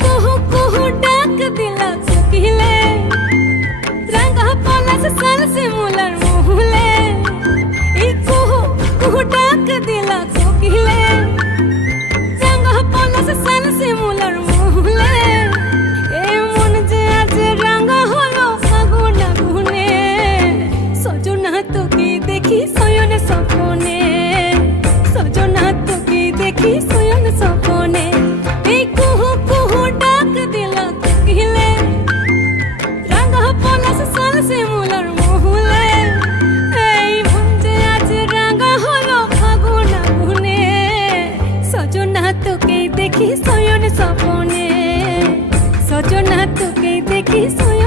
কুহু কুহু ডাক দিলা কোকিলে, রাঙা পলাশ সাল শিমুলার মহুলে। এই কুহু কুহু ডাক দিলা কোকিলে, রাঙা পলাশ সাল শিমুলার মহুলে। এ মন যে আজ রাঙা হলো ফাগুন আগুনে, সজনা তোকে দেখি শয়ন স্বপনে, সজনা তোকে দেখি শয়ন স্বপনে। এই কুহু কুহু ডাক দিলা কোকিলে, রাঙা পলাশ সাল শিমুলার মহুলে। এই মন যে আজ রাঙা হলো ফাগুন আগুনে, সজনা তোকে দেখি শয়ন স্বপনে, সজনা তোকে দেখি শয়ন